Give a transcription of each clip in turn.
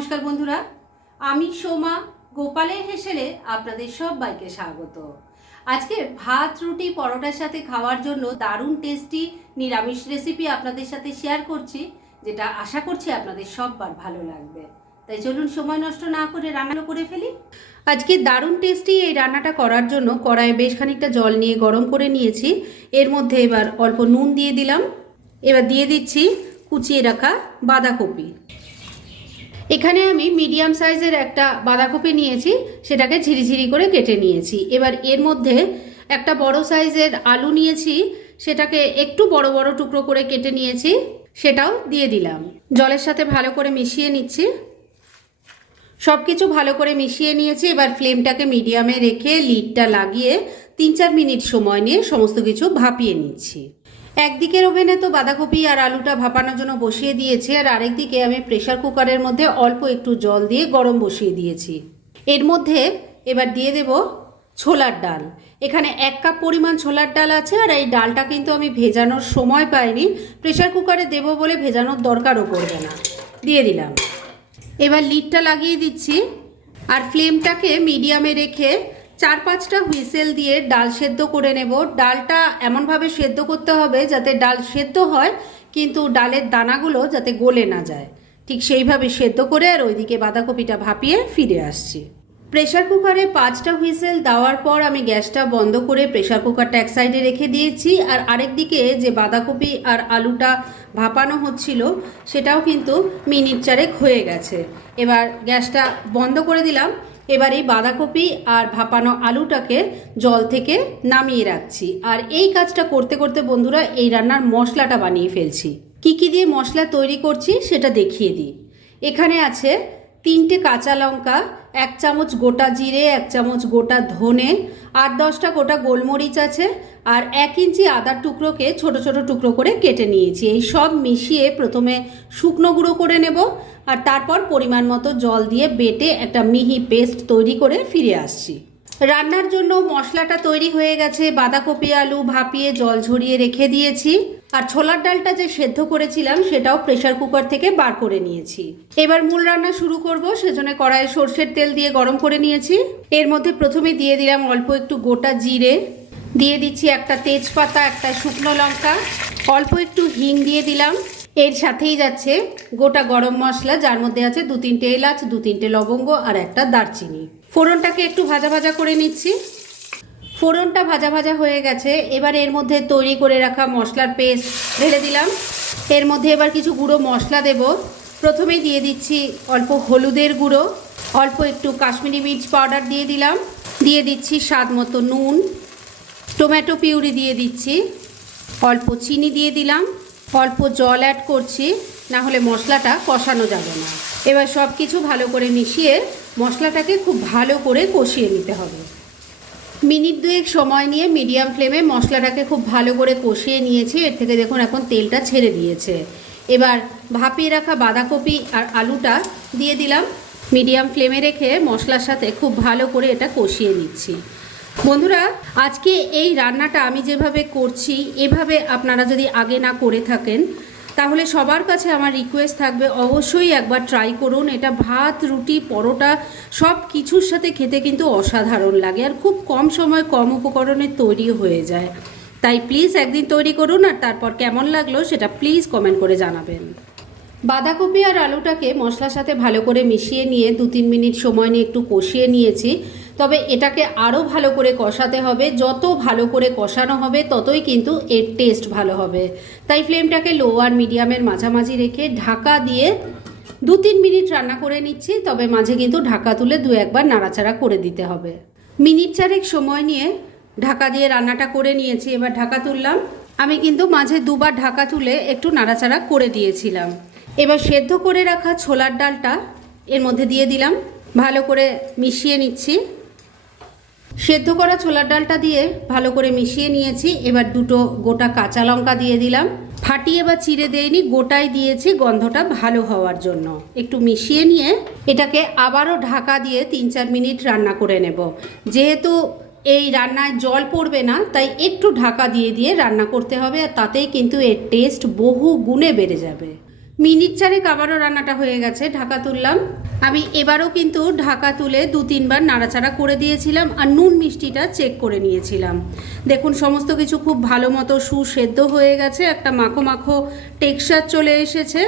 নমস্কার বন্ধুরা, আমি সোমা গোপালের হেসেলে আপনাদের সবাইকে স্বাগত। আজকে ভাত রুটি পরোটার সাথে খাওয়ার জন্য দারুণ টেস্টি নিরামিষ রেসিপি আপনাদের সাথে শেয়ার করছি, যেটা আশা করছি আপনাদের সববার ভালো লাগবে। তাই চলুন সময় নষ্ট না করে রান্না করে ফেলি। আজকে দারুণ টেস্টি এই রান্নাটা করার জন্য কড়াইয়ে বেশ খানিকটা জল নিয়ে গরম করে নিয়েছি। এর মধ্যে এবার অল্প নুন দিয়ে দিলাম। এবার দিয়ে দিচ্ছি কুচিয়ে রাখা বাঁধাকপি। এখানে আমি মিডিয়াম সাইজের একটা বাঁধাকপি নিয়েছি, সেটাকে ঝিরিঝিরি করে কেটে নিয়েছি। এবার এর মধ্যে একটা বড় সাইজের আলু নিয়েছি, সেটাকে একটু বড় বড় টুকরো করে কেটে নিয়েছি, সেটাও দিয়ে দিলাম। জলের সাথে ভালো করে মিশিয়ে নিচ্ছি। সব কিছু ভালো করে মিশিয়ে নিয়েছি। এবার ফ্লেমটাকে মিডিয়ামে রেখে লিডটা লাগিয়ে 3-4 মিনিট সময় নিয়ে সমস্ত কিছু ভাপিয়ে নিচ্ছি। একদিকের ওভেনে তো বাঁধাকপি আর আলুটা ভাপানোর জন্য বসিয়ে দিয়েছি, আর আরেকদিকে আমি প্রেশার কুকারের মধ্যে অল্প একটু জল দিয়ে গরম বসিয়ে দিয়েছি। এর মধ্যে এবার দিয়ে দেব ছোলার ডাল। এখানে 1 কাপ পরিমাণ ছোলার ডাল আছে, আর এই ডালটা কিন্তু আমি ভেজানোর সময় পাইনি। প্রেশার কুকারে দেব বলে ভেজানোর দরকারও পড়বে না। দিয়ে দিলাম। এবার লিডটা লাগিয়ে দিচ্ছি, আর ফ্লেমটাকে মিডিয়ামে রেখে 4-5টা হুইসেল দিয়ে ডাল সেদ্ধ করে নেব। ডালটা এমনভাবে সেদ্ধ করতে হবে যাতে ডাল সেদ্ধ হয়, কিন্তু ডালের দানাগুলো যাতে গলে না যায়, ঠিক সেইভাবে সেদ্ধ করে আর ওইদিকে বাঁধাকপিটা ভাপিয়ে ফিরে আসছি। প্রেশার কুকারে 5টা হুইসেল দেওয়ার পর আমি গ্যাসটা বন্ধ করে প্রেশার কুকারটা এক সাইডে রেখে দিয়েছি, আর আরেকদিকে যে বাঁধাকপি আর আলুটা ভাপানো হচ্ছিল সেটাও কিন্তু মিনিট 4 হয়ে গেছে। এবার গ্যাসটা বন্ধ করে দিলাম। এবার এই বাঁধাকপি আর ভাপানো আলুটাকে জল থেকে নামিয়ে রাখছি। আর এই কাজটা করতে করতে বন্ধুরা এই রান্নার মশলাটা বানিয়ে ফেলছি। কি কি দিয়ে মশলা তৈরি করছি সেটা দেখিয়ে দিই। এখানে আছে 3টে কাঁচা লঙ্কা, 1 চামচ গোটা জিরে, 1 চামচ গোটা ধনে, 8-10টা গোটা গোলমরিচ আছে, আর 1 ইঞ্চি আদার টুকরোকে ছোট ছোট টুকরো করে কেটে নিয়েছি। এই সব মিশিয়ে প্রথমে শুকনো গুঁড়ো করে নেব, আর তারপর পরিমাণ মতো জল দিয়ে বেটে একটা মিহি পেস্ট তৈরি করে ফিরে আসছি। রান্নার জন্য মশলাটা তৈরি হয়ে গেছে। বাঁধাকপি আলু ভাপিয়ে জল ঝরিয়ে রেখে দিয়েছি, আর ছোলার ডালটা যে সেদ্ধ করেছিলাম সেটাও প্রেশার কুকার থেকে বার করে নিয়েছি। এবার মূল রান্না শুরু করব, সেজন্য কড়াইয়ে সর্ষের তেল দিয়ে গরম করে নিয়েছি। এর মধ্যে প্রথমে দিয়ে দিলাম অল্প একটু গোটা জিরে, দিয়ে দিচ্ছি একটা তেজপাতা, একটা শুকনো লঙ্কা, অল্প একটু হিং দিয়ে দিলাম। এর সাথেই যাচ্ছে গোটা গরম মশলা, যার মধ্যে আছে 2-3টে এলাচ, 2-3টে লবঙ্গ আর একটা দারচিনি। ফোড়নটাকে একটু ভাজা ভাজা করে নিচ্ছি। ফোড়নটা ভাজা ভাজা হয়ে গেছে। এবার এর মধ্যে তৈরি করে রাখা মশলার পেস্ট ঢেলে দিলাম। এর মধ্যে এবার কিছু গুঁড়ো মশলা দেব। প্রথমেই দিয়ে দিচ্ছি অল্প হলুদের গুঁড়ো, অল্প একটু কাশ্মীরি মির্চ পাউডার দিয়ে দিলাম, দিয়ে দিচ্ছি স্বাদ মতো নুন, টমেটো পিউরি দিয়ে দিচ্ছি, অল্প চিনি দিয়ে দিলাম, অল্প জল অ্যাড করছি, না হলে মশলাটা কষানো যাবে না। এবার সব কিছু ভালো করে মিশিয়ে মশলাটাকে খুব ভালো করে কষিয়ে নিতে হবে। মিনিট 2 সময় নিয়ে মিডিয়াম ফ্লেমে মশলাটাকে খুব ভালো করে কষিয়ে নিয়েছি। এর থেকে দেখুন এখন তেলটা ছেড়ে দিয়েছে। এবার ভাপিয়ে রাখা বাঁধাকপি আর আলুটা দিয়ে দিলাম। মিডিয়াম ফ্লেমে রেখে মশলার সাথে খুব ভালো করে এটা কষিয়ে নিচ্ছি। বন্ধুরা, আজকে এই রান্নাটা আমি যেভাবে করছি এভাবে আপনারা যদি আগে না করে থাকেন, তাহলে সবার কাছে আমার রিকোয়েস্ট থাকবে অবশ্যই একবার ট্রাই করুন। এটা ভাত রুটি পরোটা সব কিছুর সাথে খেতে কিন্তু অসাধারণ লাগে, আর খুব কম সময় কম উপকরণে তৈরি হয়ে যায়। তাই প্লিজ একদিন তৈরি করুন, আর তারপর কেমন লাগলো সেটা প্লিজ কমেন্ট করে জানাবেন। বাঁধাকপি আর আলুটাকে মশলার সাথে ভালো করে মিশিয়ে নিয়ে 2-3 মিনিট সময় নিয়ে একটু কষিয়ে নিয়েছি। তবে এটাকে আরও ভালো করে কষাতে হবে। যত ভালো করে কষানো হবে ততই কিন্তু এর টেস্ট ভালো হবে। তাই ফ্লেমটাকে লো আর মিডিয়ামের মাঝামাঝি রেখে ঢাকা দিয়ে 2-3 মিনিট রান্না করে নিচ্ছি। তবে মাঝে কিন্তু ঢাকা তুলে 2-1 বার নাড়াচাড়া করে দিতে হবে। মিনিট 4 সময় নিয়ে ঢাকা দিয়ে রান্নাটা করে নিয়েছি। এবার ঢাকা তুললাম। আমি কিন্তু মাঝে 2 বার ঢাকা তুলে একটু নাড়াচাড়া করে দিয়েছিলাম। এবার সেদ্ধ করে রাখা ছোলার ডালটা এর মধ্যে দিয়ে দিলাম, ভালো করে মিশিয়ে নিচ্ছি। সেদ্ধ করা ছোলার ডালটা দিয়ে ভালো করে মিশিয়ে নিয়েছি। এবার 2টো গোটা কাঁচা লঙ্কা দিয়ে দিলাম, ফাটিয়ে বা চিড়ে দেইনি, গোটাই দিয়েছি গন্ধটা ভালো হওয়ার জন্য। একটু মিশিয়ে নিয়ে এটাকে আবারও ঢাকা দিয়ে 3-4 মিনিট রান্না করে নেব। যেহেতু এই রান্নায় জল পড়বে না, তাই একটু ঢাকা দিয়ে দিয়ে রান্না করতে হবে, আর তাতেই কিন্তু এর টেস্ট বহু গুণে বেড়ে যাবে। মিনিট চারেক আবারও রান্নাটা হয়ে গেছে, ঢাকা তুললাম। আমি এবারও কিন্তু ঢাকা তুলে 2-3 বার নাড়াচাড়া করে দিয়েছিলাম আর নুন মিষ্টিটা চেক করে নিয়েছিলাম। দেখুন সমস্ত কিছু খুব ভালো মতো সুসেদ্ধ হয়ে গেছে, একটা মাখো মাখো টেক্সচার চলে এসেছে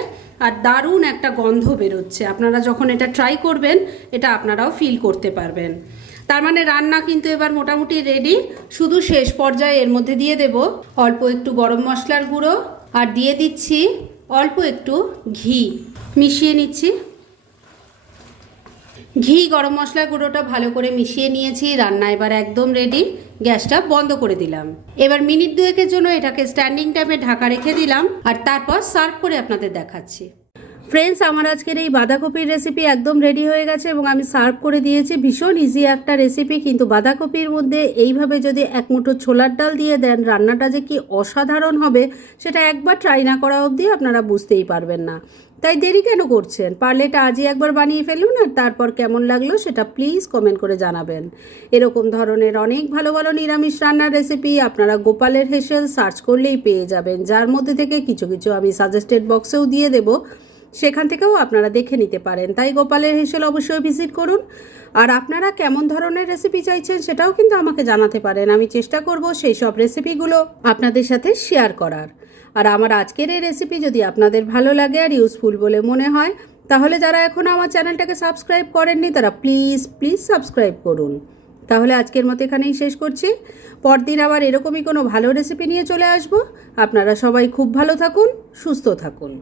আর দারুণ একটা গন্ধ বেরোচ্ছে। আপনারা যখন এটা ট্রাই করবেন এটা আপনারাও ফিল করতে পারবেন। তার মানে রান্না কিন্তু এবার মোটামুটি রেডি। শুধু শেষ পর্যায়ে এর মধ্যে দিয়ে দেব অল্প একটু গরম মশলার গুঁড়ো আর দিয়ে দিচ্ছি অল্প একটু ঘি। মিশিয়ে নিচ্ছি। ঘি গরম মশলা গুঁড়োটা ভালো করে মিশিয়ে নিয়েছি। রান্না এবার একদম রেডি। গ্যাসটা বন্ধ করে দিলাম। এবার মিনিট 2-এর জন্য এটাকে স্ট্যান্ডিং টাইমে ঢাকা রেখে দিলাম আর তারপর সার্ভ করে আপনাদের দেখাচ্ছি। ফ্রেন্ডস, আমার আজকের এই বাঁধাকপির রেসিপি একদম রেডি হয়ে গেছে এবং আমি সার্ভ করে দিয়েছি। ভীষণ ইজি একটা রেসিপি, কিন্তু বাঁধাকপির মধ্যে এইভাবে যদি এক মুঠো ছোলার ডাল দিয়ে দেন রান্নাটা যে কি অসাধারণ হবে সেটা একবার ট্রাই না করা অবধি আপনারা বুঝতেই পারবেন না। তাই দেরি কেন করছেন? পারলে এটা আজই একবার বানিয়ে ফেলুন আর তারপর কেমন লাগলো সেটা প্লিজ কমেন্ট করে জানাবেন। এরকম ধরনের অনেক ভালো ভালো নিরামিষ রান্নার রেসিপি আপনারা গোপালের হেসেল সার্চ করলেই পেয়ে যাবেন, যার মধ্যে থেকে কিছু কিছু আমি সাজেস্টেড বক্সেও দিয়ে দেবো, সেখান থেকেও আপনারা দেখে নিতে পারেন। তাই গোপালের হেসেল অবশ্যই ভিজিট করুন। আর আপনারা কেমন ধরনের রেসিপি চাইছেন সেটাও কিন্তু আমাকে জানাতে পারেন। আমি চেষ্টা করব সেই সব রেসিপিগুলো আপনাদের সাথে শেয়ার করার। আর আমার আজকের এই রেসিপি যদি আপনাদের ভালো লাগে আর ইউজফুল বলে মনে হয় তাহলে যারা এখনও আমার চ্যানেলটাকে সাবস্ক্রাইব করেননি তারা প্লিজ সাবস্ক্রাইব করুন। তাহলে আজকের মতো এখানেই শেষ করছি। পরদিন আবার এরকমই কোনো ভালো রেসিপি নিয়ে চলে আসব। আপনারা সবাই খুব ভালো থাকুন, সুস্থ থাকুন।